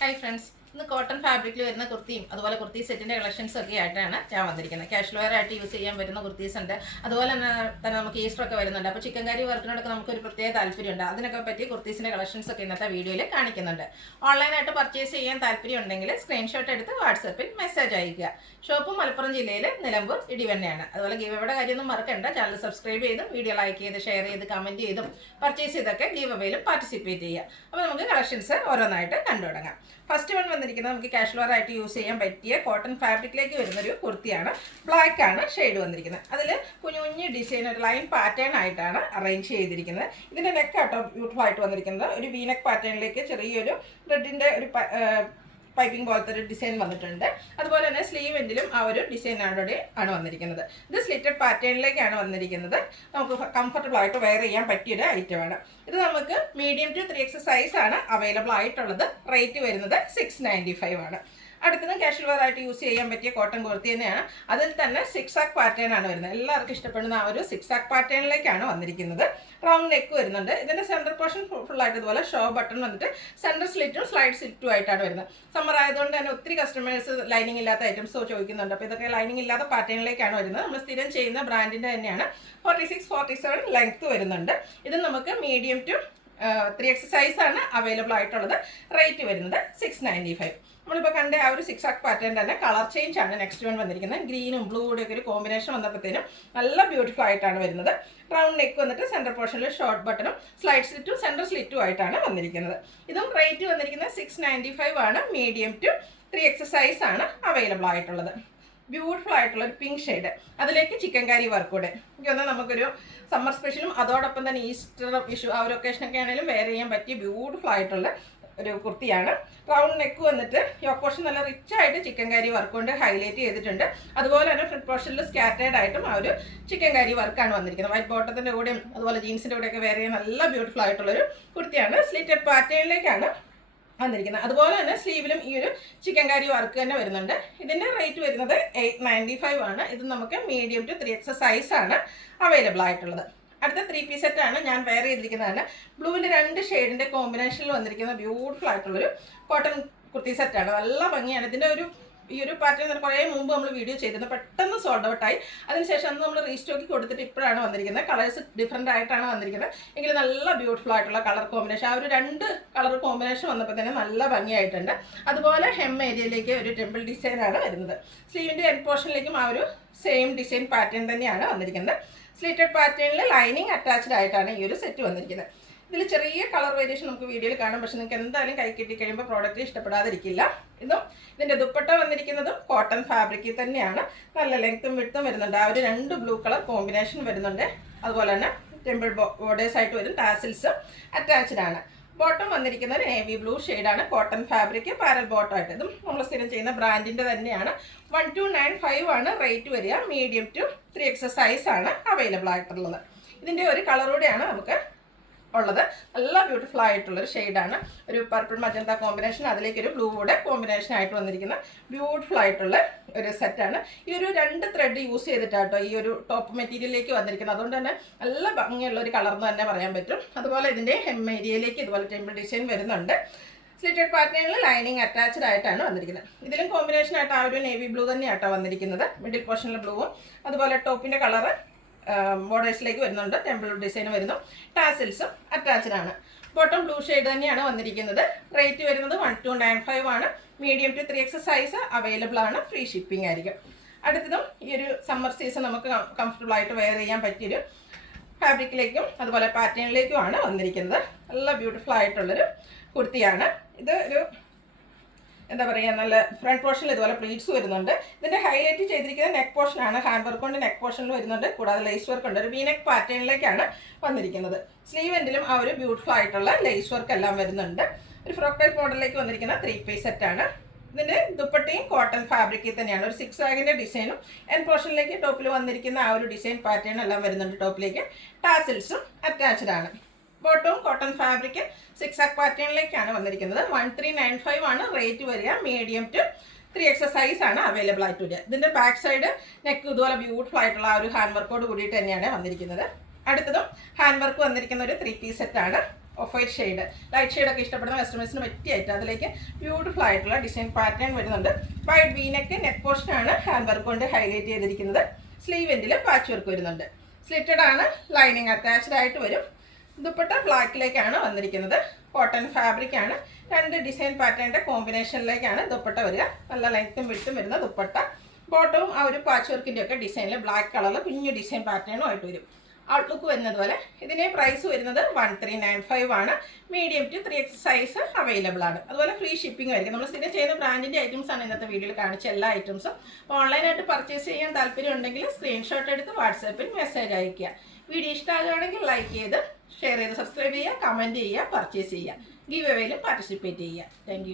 Hi friends, ഇന്ന് cotton ഫാബ്രിക്കിൽ വരുന്ന കുർത്തിയും അതുപോലെ കുർത്തി സെറ്റിൻ്റെ കളക്ഷൻസ് ഒക്കെ ആയിട്ടാണ് ഞാൻ വന്നിരിക്കുന്നത്. ക്യാഷ്വൽ വെയർ ആയിട്ട് യൂസ് ചെയ്യാൻ വരുന്ന കുർത്തീസ് ഉണ്ട്. അതുപോലെ തന്നെ നമുക്ക് ഈസ്റ്റർ ഒക്കെ വരുന്നുണ്ട്. അപ്പോൾ ചിക്കൻ കറി വർക്കിനോടൊക്കെ നമുക്കൊരു പ്രത്യേക താല്പര്യമുണ്ട്. അതിനൊക്കെ പറ്റി കുർത്തീസിൻ്റെ കളക്ഷൻസ് ഒക്കെ ഇന്നത്തെ വീഡിയോയിൽ കാണിക്കുന്നുണ്ട്. ഓൺലൈനായിട്ട് പർച്ചേസ് ചെയ്യാൻ താല്പര്യം ഉണ്ടെങ്കിൽ സ്ക്രീൻഷോട്ട് എടുത്ത് വാട്സപ്പിൽ മെസ്സേജ് അയക്കുക. ഷോപ്പ് മലപ്പുറം ജില്ലയിൽ നിലമ്പൂർ ഇടിവണ്ണയാണ്. അതുപോലെ ഗീവയുടെ കാര്യമൊന്നും മറക്കണ്ട. ചാനൽ സബ്സ്ക്രൈബ് ചെയ്തും വീഡിയോ ലൈക്ക് ചെയ്ത് ഷെയർ ചെയ്ത് കമൻറ്റ് ചെയ്തും പർച്ചേസ് ചെയ്തൊക്കെ ഗീവ് അവയിലും പാർട്ടിസിപ്പേറ്റ് ചെയ്യുക. അപ്പോൾ നമുക്ക് കളക്ഷൻസ് ഓരോന്നായിട്ട് കണ്ടു തുടങ്ങാം. ഫസ്റ്റ് വൺ വന്നിരിക്കുന്നത് നമുക്ക് കാഷ്വൽ വെയർ ആയിട്ട് യൂസ് ചെയ്യാൻ പറ്റിയ കോട്ടൺ ഫാബ്രിക്കിലേക്ക് വരുന്നൊരു കുർത്തിയാണ്. ബ്ലാക്ക് ആണ് ഷെയ്ഡ് വന്നിരിക്കുന്നത്. അതിൽ കുഞ്ഞു കുഞ്ഞു ഡിസൈൻ ഒരു ലൈൻ പാറ്റേൺ ആയിട്ടാണ് അറേഞ്ച് ചെയ്തിരിക്കുന്നത്. ഇതിൻ്റെ നെക്കാട്ടോ ബ്യൂട്ടിഫുൾ ആയിട്ട് വന്നിരിക്കുന്നത്. ഒരു വീനെക്ക് പാറ്റേണിലേക്ക് ചെറിയൊരു റെഡിൻ്റെ ഒരു പൈപ്പിംഗ് പോലത്തെ ഒരു ഡിസൈൻ വന്നിട്ടുണ്ട്. അതുപോലെ തന്നെ സ്ലീവ് എൻഡിലും ആ ഒരു ഡിസൈനോടെ ആണ് വന്നിരിക്കുന്നത്. ഇത് സ്ലിറ്റഡ് പാറ്റേണിലേക്കാണ് വന്നിരിക്കുന്നത്. നമുക്ക് കംഫർട്ടബിൾ ആയിട്ട് വെയർ ചെയ്യാൻ പറ്റിയൊരു ഐറ്റമാണ്. ഇത് നമുക്ക് മീഡിയം ടു 3X സൈസ് ആണ് അവൈലബിൾ ആയിട്ടുള്ളത്. റേറ്റ് വരുന്നത് 695 ആണ്. അടുത്തത് കാഷ്വൽ വെയർ ആയിട്ട് യൂസ് ചെയ്യാൻ പറ്റിയ കോട്ടൺ കുർത്തി തന്നെയാണ്. അതിൽ തന്നെ സിക്സാക്ക് പാറ്റേൺ ആണ് വരുന്നത്. എല്ലാവർക്കും ഇഷ്ടപ്പെടുന്ന ആ ഒരു സിക്സാക്ക് പാറ്റേണിലേക്കാണ് വന്നിരിക്കുന്നത്. റൗണ്ട് നെക്ക് വരുന്നുണ്ട്. ഇതിൻ്റെ സെൻറ്റർ പോർഷൻ ഫുള്ളായിട്ട് ഇതുപോലെ ഷോ ബട്ടൺ വന്നിട്ട് സെൻറ്റർ സ്ലിറ്റും സ്ലൈഡ് സ്ലിറ്റും ആയിട്ടാണ് വരുന്നത്. സമ്മർ ആയതുകൊണ്ട് തന്നെ ഒത്തിരി കസ്റ്റമേഴ്സ് ലൈനിങ് ഇല്ലാത്ത ഐറ്റംസ് ചോദിക്കുന്നുണ്ട്. അപ്പോൾ ഇതൊക്കെ ലൈനിങ് ഇല്ലാത്ത പാറ്റേണിലേക്കാണ് വരുന്നത്. നമ്മൾ സ്ഥിരം ചെയ്യുന്ന ബ്രാൻഡിൻ്റെ തന്നെയാണ്. 46-47 ലെങ്ത്ത് വരുന്നുണ്ട്. ഇത് നമുക്ക് മീഡിയം ടു 3X സൈസ് ആണ് അവൈലബിൾ ആയിട്ടുള്ളത്. റേറ്റ് വരുന്നത് 695. നമ്മളിപ്പോൾ കണ്ട ആ ഒരു സിക്സാക്ക് പാറ്റേൺ തന്നെ കളർ ചേഞ്ച് ആണ് നെക്സ്റ്റ് വൺ വന്നിരിക്കുന്നത്. ഗ്രീനും ബ്ലൂയുടെ ഒക്കെ ഒരു കോമ്പിനേഷൻ വന്നപ്പോഴത്തേനും നല്ല ബ്യൂട്ടിഫുൾ ആയിട്ടാണ് വരുന്നത്. റൗണ്ട് നെക്ക് വന്നിട്ട് സെൻറ്റർ പോർഷനിൽ ഷോർട്ട് ബട്ടണും സ്ലൈഡ് സ്ലിറ്റും സെൻറ്റർ സ്ലിറ്റും ആയിട്ടാണ് വന്നിരിക്കുന്നത്. ഇതും റേറ്റ് വന്നിരിക്കുന്നത് 695 ആണ്. മീഡിയം ടു 3X സൈസ് ആണ് അവൈലബിൾ ആയിട്ടുള്ളത്. ബ്യൂട്ടിഫുൾ ആയിട്ടുള്ള ഒരു പിങ്ക് ഷെയ്ഡ്, അതിലേക്ക് ചിക്കൻ കറി വർക്ക് കൂടെ. എനിക്ക് തോന്നുന്നത് നമുക്കൊരു സമ്മർ സ്പെഷ്യലും അതോടൊപ്പം തന്നെ ഈസ്റ്റർ വിഷു ആ ഒരു ഒക്കേഷനൊക്കെ ആണെങ്കിലും വെയർ ചെയ്യാൻ പറ്റിയ ബ്യൂട്ടിഫുൾ ആയിട്ടുള്ള ഒരു കുർത്തിയാണ്. റൗണ്ട് നെക്ക് വന്നിട്ട് യോക്ക് പോർഷൻ നല്ല റിച്ച് ആയിട്ട് ചിക്കൻ കറി വർക്ക് കൊണ്ട് ഹൈലൈറ്റ് ചെയ്തിട്ടുണ്ട്. അതുപോലെ തന്നെ ഫ്രണ്ട് പോർഷനിൽ സ്കാറ്റേർഡ് ആയിട്ടും ആ ഒരു ചിക്കൻ കറി വർക്കാണ് വന്നിരിക്കുന്നത്. വൈറ്റ് ബോട്ടത്തിൻ്റെ കൂടെയും അതുപോലെ ജീൻസിൻ്റെ കൂടെയൊക്കെ വെയർ ചെയ്യാൻ നല്ല ബ്യൂട്ടിഫുൾ ആയിട്ടുള്ളൊരു കുർത്തിയാണ്. സ്ലിറ്റഡ് പാറ്റേണിലേക്കാണ് വന്നിരിക്കുന്നത്. അതുപോലെ തന്നെ സ്ലീവിലും ഈ ഒരു ചിക്കൻ കറി വർക്ക് തന്നെ വരുന്നുണ്ട്. ഇതിൻ്റെ റേറ്റ് വരുന്നത് 895 ആണ്. ഇത് നമുക്ക് മീഡിയം ടു 3X സൈസ് ആണ് അവൈലബിൾ ആയിട്ടുള്ളത്. അടുത്ത 3 പീസ് സെറ്റാണ് ഞാൻ വെയർ ചെയ്തിരിക്കുന്നതാണ്. ബ്ലൂവിൻ്റെ 2 ഷെയ്ഡിൻ്റെ കോമ്പിനേഷനിൽ വന്നിരിക്കുന്ന ബ്യൂട്ടിഫുൾ ആയിട്ടുള്ളൊരു കോട്ടൺ കുർത്തി സെറ്റാണ്. നല്ല ഭംഗിയാണ്. ഇതിൻ്റെ ഈ ഒരു പാറ്റേൺ കുറേ മുമ്പ് നമ്മൾ വീഡിയോ ചെയ്തിരുന്നു. പെട്ടെന്ന് സോൾഡ് ഔട്ടായി. അതിനുശേഷം അന്ന് നമ്മൾ റീസ്റ്റോക്കി കൊടുത്തിട്ട് ഇപ്പോഴാണ് വന്നിരിക്കുന്നത്. കളേഴ്സ് ഡിഫറെൻ്റ് ആയിട്ടാണ് വന്നിരിക്കുന്നത്. എങ്കിലും നല്ല ബ്യൂട്ടിഫുൾ ആയിട്ടുള്ള കളർ കോമ്പിനേഷൻ. ആ ഒരു 2 കളർ കോമ്പിനേഷൻ വന്നപ്പോൾ തന്നെ നല്ല ഭംഗിയായിട്ടുണ്ട്. അതുപോലെ ഹെം ഏരിയയിലേക്ക് ഒരു ടെമ്പിൾ ഡിസൈനാണ് വരുന്നത്. സ്ലീവിൻ്റെ എൻഡ് പോർഷനിലേക്കും ആ ഒരു സെയിം ഡിസൈൻ പാറ്റേൺ തന്നെയാണ് വന്നിരിക്കുന്നത്. സ്ലിറ്റഡ് പാറ്റേണിൽ ലൈനിങ് അറ്റാച്ച്ഡ് ആയിട്ടാണ് ഈ ഒരു സെറ്റ് വന്നിരിക്കുന്നത്. ഇതിൽ ചെറിയ കളർ വേരിയേഷൻ നമുക്ക് വീഡിയോയിൽ കാണാം. പക്ഷെ നിങ്ങൾക്ക് എന്തായാലും കൈ കിട്ടി കഴിയുമ്പോൾ പ്രോഡക്റ്റ് ഇഷ്ടപ്പെടാതിരിക്കില്ല. ഇതിൻ്റെ ദുപ്പട്ട വന്നിരിക്കുന്നതും കോട്ടൺ ഫാബ്രിക്കിൽ തന്നെയാണ്. നല്ല ലെങ്ത്തും വിഡ്ത്തും വരുന്നുണ്ട്. ആ ഒരു 2 ബ്ലൂ കളർ കോമ്പിനേഷൻ വരുന്നുണ്ട്. അതുപോലെ തന്നെ ടെമ്പിൾ ബോർഡേഴ്സ് ആയിട്ട് വരും. ടാസിൽസ് അറ്റാച്ച്ഡ് ആണ്. ബോട്ടം വന്നിരിക്കുന്ന ഒരു നേവി ബ്ലൂ ഷെയ്ഡാണ്. കോട്ടൺ ഫാബ്രിക് പാരൽ ബോട്ടം ആയിട്ട്. ഇതും നമ്മൾ സ്ഥിരം ചെയ്യുന്ന ബ്രാൻഡിൻ്റെ തന്നെയാണ്. 1295 ആണ് റേറ്റ് വരിക. മീഡിയം ടു 3X സൈസ് ആണ് അവൈലബിൾ ആയിട്ടുള്ളത്. ഇതിൻ്റെ ഒരു കളറൂടെയാണ് നമുക്ക് ഉള്ളത്. നല്ല ബ്യൂട്ടിഫുൾ ആയിട്ടുള്ളൊരു ഷെയ്ഡാണ്. ഒരു പർപ്പിൾ മജന്ത കോമ്പിനേഷൻ, അതിലേക്ക് ഒരു ബ്ലൂ കൂടെ കോമ്പിനേഷൻ ആയിട്ട് വന്നിരിക്കുന്ന ബ്യൂട്ടിഫുൾ ആയിട്ടുള്ള ഒരു സെറ്റാണ്. ഈ ഒരു 2 ത്രെഡ് യൂസ് ചെയ്തിട്ടാട്ടോ ഈ ഒരു ടോപ്പ് മെറ്റീരിയലിലേക്ക് വന്നിരിക്കുന്നത്. അതുകൊണ്ട് തന്നെ നല്ല ഭംഗിയുള്ള ഒരു കളർ എന്ന് തന്നെ പറയാൻ പറ്റും. അതുപോലെ ഇതിൻ്റെ ഹെം ഏരിയയിലേക്ക് ഇതുപോലെ ടെമ്പിൾ ഡിസൈൻ വരുന്നുണ്ട്. സ്ലിറ്റഡ് പാറ്റേണിൽ ലൈനിങ് അറ്റാച്ച്ഡ് ആയിട്ടാണ് വന്നിരിക്കുന്നത്. ഇതിലും കോമ്പിനേഷൻ ആയിട്ട് ആ ഒരു നേവി ബ്ലൂ തന്നെയാട്ടോ വന്നിരിക്കുന്നത്. മിഡിൽ പോർഷനിൽ ബ്ലൂവും അതുപോലെ ടോപ്പിൻ്റെ കളറ് ബോർഡേഴ്സിലേക്ക് വരുന്നുണ്ട്. ടെമ്പിൾ ഡിസൈൻ വരുന്നു. ടാസിൽസും അറ്റാച്ച്ഡ് ആണ്. ബോട്ടം ബ്ലൂ ഷെയ്ഡ് തന്നെയാണ് വന്നിരിക്കുന്നത്. റേറ്റ് വരുന്നത് 1295 ആണ്. Medium to 3X size available ആണ്. ഫ്രീ ഷിപ്പിംഗ് ആയിരിക്കും. അടുത്തതും ഈ ഒരു സമ്മർ സീസൺ നമുക്ക് കംഫർട്ടബിൾ ആയിട്ട് വെയർ ചെയ്യാൻ പറ്റിയൊരു ഫാബ്രിക്കിലേക്കും അതുപോലെ പാറ്റേണിലേക്കുമാണ് വന്നിരിക്കുന്നത്. നല്ല ബ്യൂട്ടിഫുൾ ആയിട്ടുള്ളൊരു കുർത്തിയാണ്. ഇത് ഒരു എന്താ പറയുക, നല്ല ഫ്രണ്ട് പോർഷനിൽ ഇതുപോലെ പ്ലീറ്റ്സ് വരുന്നുണ്ട്. ഇതിൻ്റെ ഹൈലൈറ്റ് ചെയ്തിരിക്കുന്നത് നെക്ക് പോർഷനാണ്. ഹാൻഡ് വർക്ക് കൊണ്ട് നെക്ക് പോർഷനിൽ വരുന്നുണ്ട്. കൂടാതെ ലേസ് വർക്ക് ഉണ്ട്. ഒരു വീനെക്ക് പാറ്റേണിലേക്കാണ് വന്നിരിക്കുന്നത്. സ്ലീവ് എൻഡിലും ആ ഒരു ബ്യൂട്ടിഫുൾ ആയിട്ടുള്ള ലേസ് വർക്ക് എല്ലാം വരുന്നുണ്ട്. ഒരു ഫ്രോക്ക് ടൈപ്പ് മോഡലിലേക്ക് വന്നിരിക്കുന്ന 3 പീസ് സെറ്റാണ്. ഇതിൻ്റെ ദുപ്പട്ടയും കോട്ടൺ ഫാബ്രിക്കിൽ തന്നെയാണ്. ഒരു 6 വാഗിൻ്റെ ഡിസൈനും എൻഡ് പോർഷനിലേക്ക് ടോപ്പിൽ വന്നിരിക്കുന്ന ആ ഒരു ഡിസൈൻ പാറ്റേൺ എല്ലാം വരുന്നുണ്ട്. ടോപ്പിലേക്ക് ടാസിൽസും അറ്റാച്ച്ഡ് ആണ്. ബോട്ടവും കോട്ടൺ ഫാബ്രിക് 6 പാറ്റേണിലേക്കാണ് വന്നിരിക്കുന്നത്. 1395 ആണ് റേറ്റ് വരിക. മീഡിയം ടു 3X സൈസ് ആണ് അവൈലബിൾ ആയിട്ട് വരിക. ഇതിൻ്റെ ബാക്ക് സൈഡ് നെക്ക് ഇതുപോലെ ബ്യൂട്ടിഫുൾ ആയിട്ടുള്ള ആ ഒരു ഹാൻഡ് വർക്കോട് കൂടിയിട്ട് തന്നെയാണ് വന്നിരിക്കുന്നത്. അടുത്തതും ഹാൻഡ് വർക്ക് വന്നിരിക്കുന്ന ഒരു 3 പീസ് സെറ്റാണ്. ഓഫ് വൈറ്റ് ഷെയ്ഡ്, ലൈറ്റ് ഷെയ്ഡൊക്കെ ഇഷ്ടപ്പെടുന്ന കസ്റ്റമേഴ്സിന് പറ്റിയ ഐറ്റം. അതിലേക്ക് ബ്യൂട്ടിഫുൾ ആയിട്ടുള്ള ഡിസൈൻ പാറ്റേൺ വരുന്നുണ്ട്. വൈഡ് വീനെക്ക് നെക്ക് പോർഷനാണ് ഹാൻഡ് വർക്ക് കൊണ്ട് ഹൈലൈറ്റ് ചെയ്തിരിക്കുന്നത്. സ്ലീവ് എൻഡിൽ പാച്ച് വർക്ക് വരുന്നുണ്ട്. സ്ലിറ്റഡ് ആണ്, ലൈനിങ് അറ്റാച്ച്ഡ് ആയിട്ട് വരും. ദുപ്പട്ട ബ്ലാക്കിലേക്കാണ് വന്നിരിക്കുന്നത്. കോട്ടൺ ഫാബ്രിക് ആണ്. 2 ഡിസൈൻ പാറ്റേണിൻ്റെ കോമ്പിനേഷനിലേക്കാണ് ദുപ്പട്ട വരിക. നല്ല ലെങ്ത്തും വിട്ടും വരുന്ന ദുപ്പട്ട. ബോട്ടവും ആ ഒരു പാച്ച് വർക്കിൻ്റെ ഒക്കെ ഡിസൈനിൽ ബ്ലാക്ക് കളറിൽ കുഞ്ഞു ഡിസൈൻ പാറ്റേണും ആയിട്ട് വരും. ഔട്ട്ലുക്ക് വരുന്നത് പോലെ. ഇതിൻ്റെ പ്രൈസ് വരുന്നത് 1395 ആണ്. Medium to 3X size available ആണ്. അതുപോലെ ഫ്രീ ഷിപ്പിംഗ് ആയിരിക്കും. നമ്മൾ സ്ഥിരം ചെയ്യുന്ന ബ്രാൻഡിൻ്റെ ഐറ്റംസ് ആണ് ഇന്നത്തെ വീഡിയോയിൽ കാണിച്ച എല്ലാ ഐറ്റംസും. അപ്പോൾ ഓൺലൈനായിട്ട് പർച്ചേസ് ചെയ്യാൻ താല്പര്യം ഉണ്ടെങ്കിൽ സ്ക്രീൻഷോട്ട് എടുത്ത് വാട്സാപ്പിൽ മെസ്സേജ് അയയ്ക്കുക. വീഡിയോ ഇഷ്ടമാകുകയാണെങ്കിൽ ലൈക്ക് ചെയ്ത് ഷെയർ ചെയ്ത് സബ്സ്ക്രൈബ് ചെയ്യുക, കമൻറ്റ് ചെയ്യുക, പർച്ചേസ് ചെയ്യുക. ഗീവ് അവേയിലും പാർട്ടിസിപ്പേറ്റ് ചെയ്യുക. താങ്ക്